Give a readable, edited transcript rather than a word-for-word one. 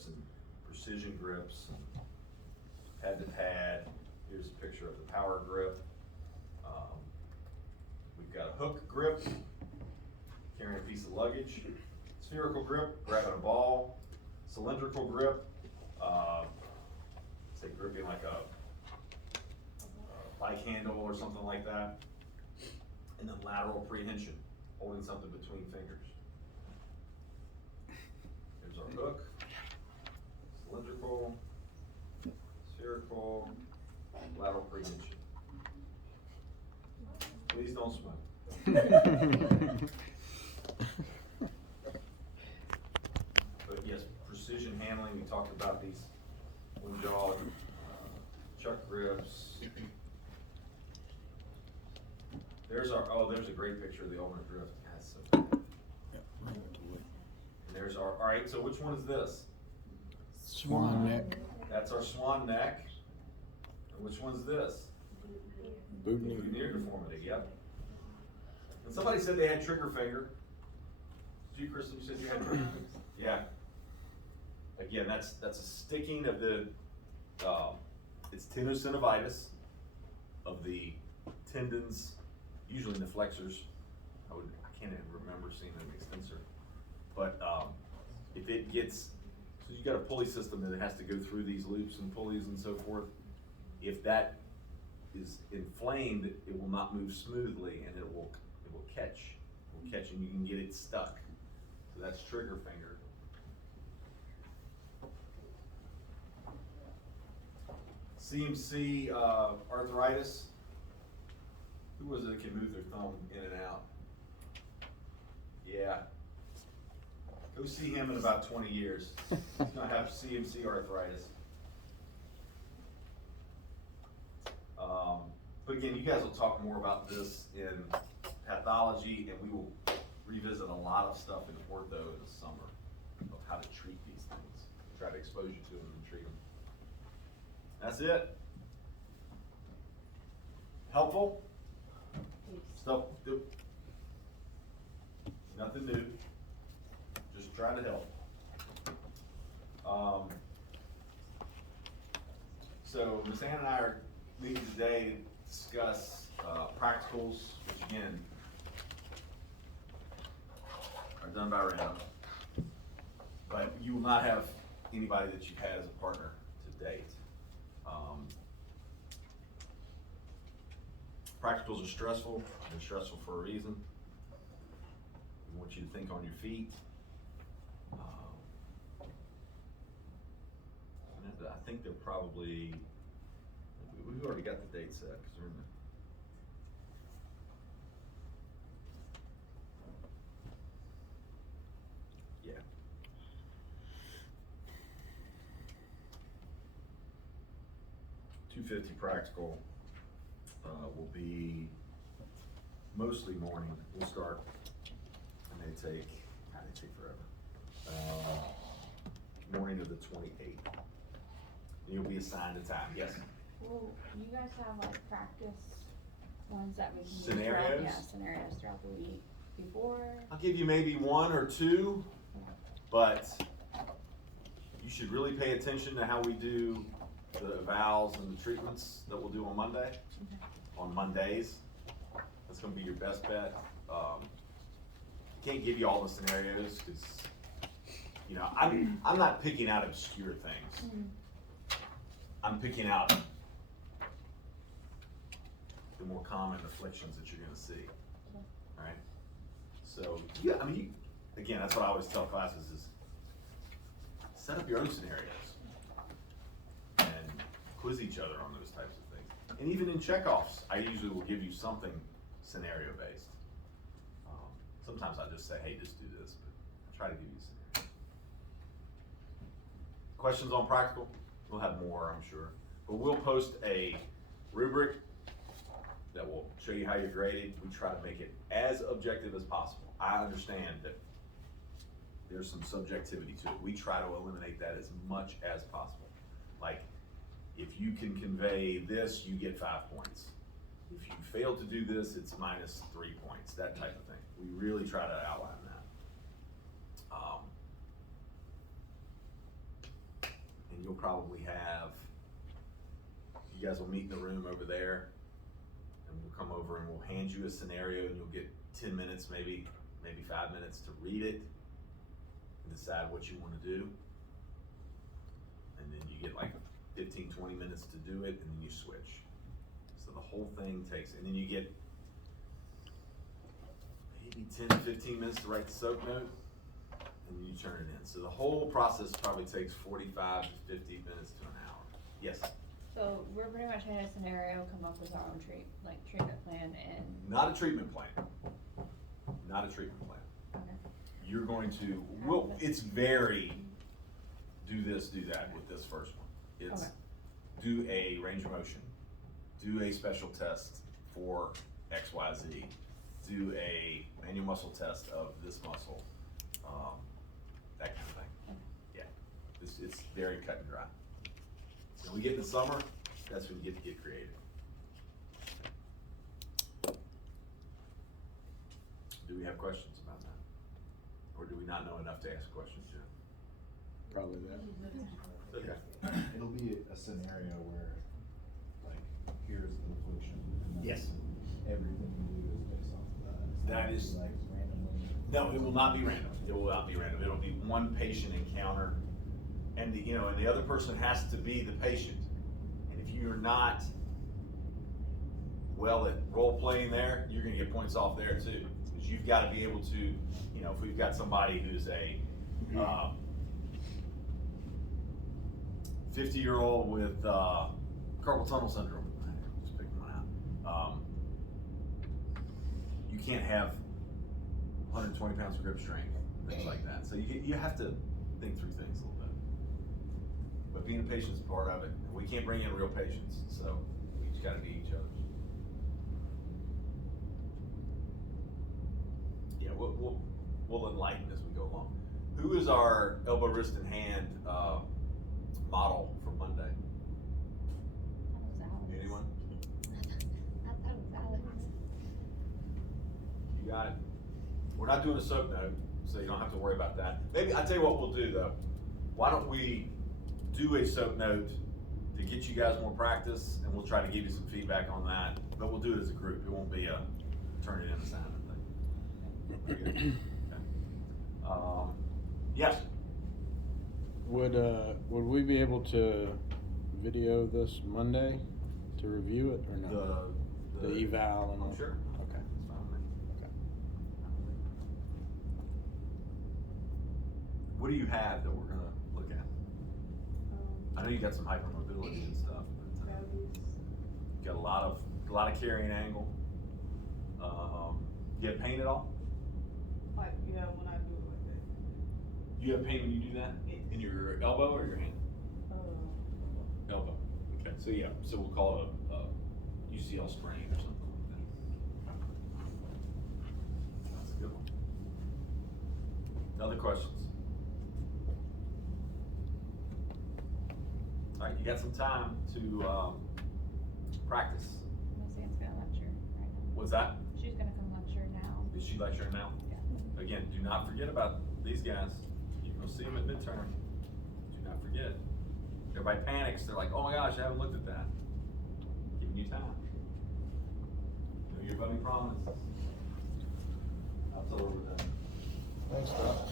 grips and precision grips and pad to pad. Here's a picture of the power grip. We've got a hook grip, carrying a piece of luggage, spherical grip, grabbing a ball, cylindrical grip, say gripping like a bike handle or something like that, and then lateral prehension, holding something between fingers. Here's our hook, cylindrical, spherical, lateral prehension. Please don't smoke. But yes, precision handling, we talked about these one-jawed chuck grips. There's our, oh, there's a great picture of the ultimate drift. That's so good. And there's our, all right, so which one is this? Swan neck. That's our swan neck. And which one's this? Boutonniere deformity, yep. And somebody said they had trigger finger. Did you, Kristen, you said you had trigger finger? Yeah. Again, that's a sticking of the, it's tenosynovitis of the tendons, usually in the flexors. I can't even remember seeing an extensor. But if it gets, so you got a pulley system that has to go through these loops and pulleys and so forth. If that is inflamed, it will not move smoothly and it will catch. It will catch and you can get it stuck. So that's trigger finger. CMC arthritis. Who was it that can move their thumb in and out? Yeah. Go see him in about 20 years. He's gonna have CMC arthritis. But again, you guys will talk more about this in pathology, and we will revisit a lot of stuff in ortho in the summer of how to treat these things. Try to expose you to them and treat them. That's it. Helpful? Stuff, nothing new. Just trying to help. So Ms. Ann and I are meeting today to discuss practicals, which again are done by random. But you will not have anybody that you've had as a partner to date. Practicals are stressful. They're stressful for a reason. We want you to think on your feet. I think they're probably, we've already got the date set because they're in the, yeah. $250 practical will be mostly morning. We'll start, and they take forever. Morning of the 28th. You'll be assigned a time. Yes? Well, you guys have like practice ones that we can use Scenarios? scenarios throughout the week before. I'll give you maybe one or two, but you should really pay attention to how we do the evals and the treatments that we'll do on Monday, on Mondays. That's gonna be your best bet. Can't give you all the scenarios because, you know, I'm not picking out obscure things. I'm picking out the more common afflictions that you're gonna see, all right? So, yeah, I mean, again, that's what I always tell classes is set up your own scenarios and quiz each other on those types of things. And even in checkoffs, I usually will give you something scenario-based. Sometimes I just say, hey, just do this, but I try to give you a scenario. Questions on practical? We'll have more, I'm sure. But we'll post a rubric that will show you how you're graded. We try to make it as objective as possible. I understand that there's some subjectivity to it. We try to eliminate that as much as possible. Like, if you can convey this, you get 5 points. If you fail to do this, it's minus 3 points, that type of thing. We really try to outline that. you'll probably have, you guys will meet in the room over there, and we'll come over and we'll hand you a scenario, and you'll get 10 minutes, maybe 5 minutes to read it and decide what you want to do. And then you get like 15, 20 minutes to do it, and then you switch. So the whole thing takes, and then you get maybe 10 to 15 minutes to write the soap note, and then you turn it in. So the whole process probably takes 45 to 50 minutes to an hour. Yes? So we're pretty much in a scenario, come up with our own treatment plan and. Not a treatment plan. Not a treatment plan. Okay. You're going to, well, it's very, do this, do that with this first one. It's Okay. do a range of motion, do a special test for XYZ, do a manual muscle test of this muscle, that kind of thing. Okay. Yeah, it's very cut and dry. When we get in the summer, that's when you get to get creative. Do we have questions about that? Or do we not know enough to ask questions yet? Probably that. Okay. It'll be a scenario where, like, here's the affliction. And then Yes. Everything you do is based off of that. It's not That gonna is- be, like, randomly. No, it will not be random. It will not be random. It'll be one patient encounter, and the other person has to be the patient. And if you're not well at role playing there, you're gonna get points off there too. Because you've got to be able to, if we've got somebody who's a 50-year-old with carpal tunnel syndrome, just picking one out. You can't have 120 pounds of grip strength, things like that. So you have to think through things a little bit. But being a patient is part of it. And we can't bring in real patients, so we just got to be each other. Yeah, we'll enlighten as we go along. Who is our elbow, wrist, and hand model for Monday? That was Alex. Anyone? I thought it was Alex. You got it. We're not doing a soap note, so you don't have to worry about that. Maybe, I'll tell you what we'll do though. Why don't we do a soap note to get you guys more practice, and we'll try to give you some feedback on that, but we'll do it as a group. It won't be a turn it in assignment thing. Pretty good. Okay. Yes. Would we be able to video this Monday to review it or no? The eval and all? Sure. Okay. That's fine with me. Okay. What do you have that we're gonna look at? I know you got some hypermobility and stuff, but you got a lot of carrying angle. You have pain at all? Like, yeah, when I do it like that. You have pain when you do that? In your elbow or your hand? Elbow. Okay, so we'll call it a UCL sprain or something like that. That's a good one. Other questions? All right, you got some time to practice. Lucian's gonna lecture right now. What's that? She's gonna come lecture now. Is she lecturing now? Yeah. Again, do not forget about these guys. You're gonna see them at midterm. Do not forget. Everybody panics. They're like, oh my gosh, I haven't looked at that. Giving you time. Know your voting promises. I'll tell her we're done. Thanks, Doc.